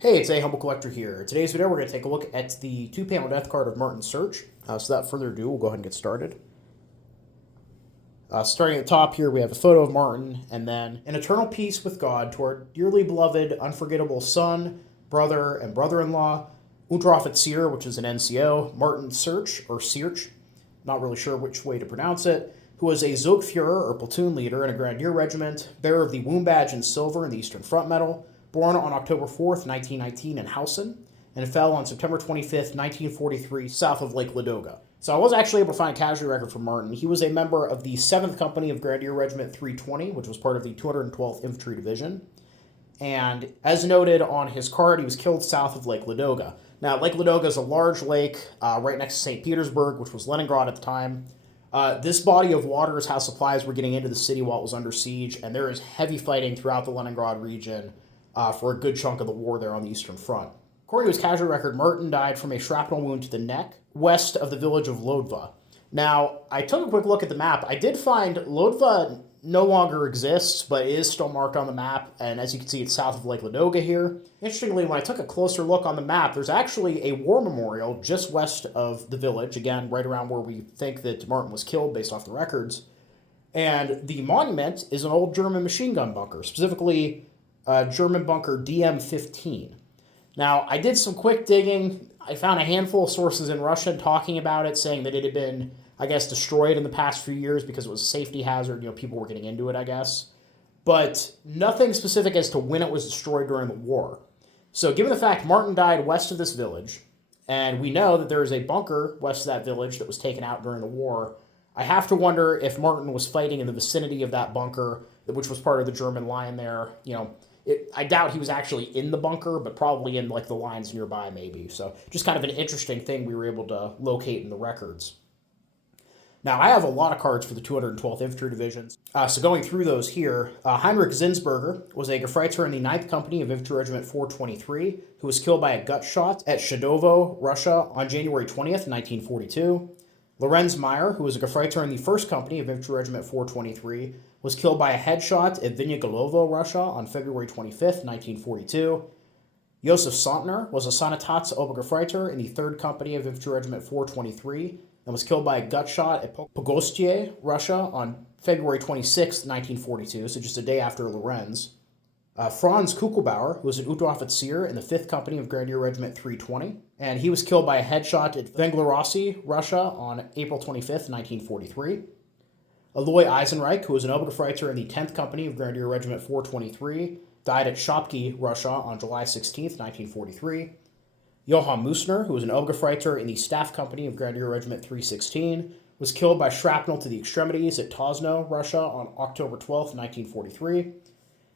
Hey, it's A Humble Collector here. In today's video, we're going to take a look at the two-panel death card of Martin Sirch. So without further ado, we'll go ahead and get started. Starting at the top here, we have a photo of Martin, and then an eternal peace with God to our dearly beloved, unforgettable son, brother, and brother-in-law, Unteroffizier, which is an NCO, Martin Sirch, or Sirch, not really sure which way to pronounce it, who was a Zugfuhrer, or platoon leader in a Grenadier Regiment, bearer of the Wound Badge in Silver and the Eastern Front Medal, born on October 4th, 1919 in Hausen, and fell on September 25th, 1943, south of Lake Ladoga. So I was actually able to find a casualty record for Martin. He was a member of the 7th Company of Grenadier Regiment 320, which was part of the 212th Infantry Division. And as noted on his card, he was killed south of Lake Ladoga. Now, Lake Ladoga is a large lake right next to St. Petersburg, which was Leningrad at the time. This body of water is how supplies were getting into the city while it was under siege, and there is heavy fighting throughout the Leningrad region for a good chunk of the war there on the Eastern Front. According to his casualty record, Martin died from a shrapnel wound to the neck west of the village of Lodva. Now, I took a quick look at the map. I did find Lodva no longer exists, but is still marked on the map, and as you can see, it's south of Lake Ladoga here. Interestingly, when I took a closer look on the map, there's actually a war memorial just west of the village, again, right around where we think that Martin was killed based off the records. And the monument is an old German machine gun bunker, specifically German bunker DM-15. Now, I did some quick digging. I found a handful of sources in Russian talking about it, saying that it had been, I guess, destroyed in the past few years because it was a safety hazard. You know, people were getting into it, I guess. But nothing specific as to when it was destroyed during the war. So given the fact Martin died west of this village, and we know that there is a bunker west of that village that was taken out during the war, I have to wonder if Martin was fighting in the vicinity of that bunker, which was part of the German line there. You know, I doubt he was actually in the bunker, but probably in like the lines nearby maybe. So just kind of an interesting thing we were able to locate in the records. Now, I have a lot of cards for the 212th Infantry Division. So going through those here, Heinrich Zinsberger was a Gefreiter in the 9th Company of Infantry Regiment 423, who was killed by a gut shot at Shadovo, Russia on January 20th, 1942. Lorenz Meyer, who was a Gefreiter in the 1st Company of Infantry Regiment 423, was killed by a headshot at Vinnyagolovo, Russia on February 25th, 1942. Josef Sontner was a Sanitats Obergefreiter in the 3rd Company of Infantry Regiment 423 and was killed by a gut shot at Pogostie, Russia on February 26th, 1942, so just a day after Lorenz. Franz Kuckelbauer, who was an Unteroffizier in the 5th Company of Grenadier Regiment 320, and he was killed by a headshot at Venglerossi, Russia on April 25th, 1943. Aloy Eisenreich, who was an Obergefreiter in the 10th Company of Grenadier Regiment 423, died at Shopki, Russia on July 16th, 1943. Johann Musner, who was an Obergefreiter in the Staff Company of Grenadier Regiment 316, was killed by shrapnel to the extremities at Tosno, Russia on October 12th, 1943.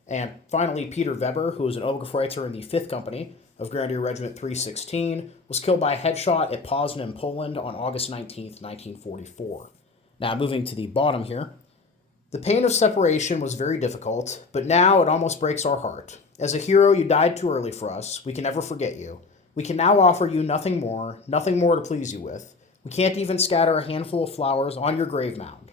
And finally, Peter Weber, who was an Obergefreiter in the 5th Company of Grenadier Regiment 316, was killed by a headshot at Poznan, Poland on August 19th, 1944. Now, moving to the bottom here. The pain of separation was very difficult, but now it almost breaks our heart. As a hero, you died too early for us. We can never forget you. We can now offer you nothing more to please you with. We can't even scatter a handful of flowers on your grave mound.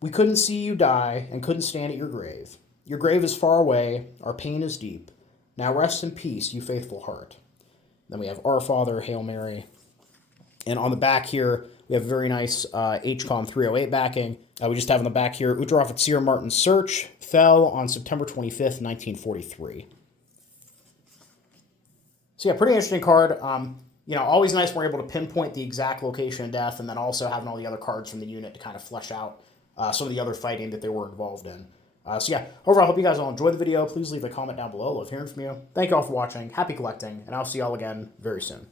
We couldn't see you die and couldn't stand at your grave. Your grave is far away. Our pain is deep. Now rest in peace, you faithful heart. Then we have Our Father, Hail Mary. And on the back here, we have a very nice HCOM 308 backing. We just have on the back here, Unteroffizier Martin Sirch fell on September 25th, 1943. So yeah, pretty interesting card. You know, always nice when we're able to pinpoint the exact location of death, and then also having all the other cards from the unit to kind of flesh out some of the other fighting that they were involved in. So yeah, overall, I hope you guys all enjoyed the video. Please leave a comment down below. Love hearing from you. Thank you all for watching. Happy collecting, and I'll see y'all again very soon.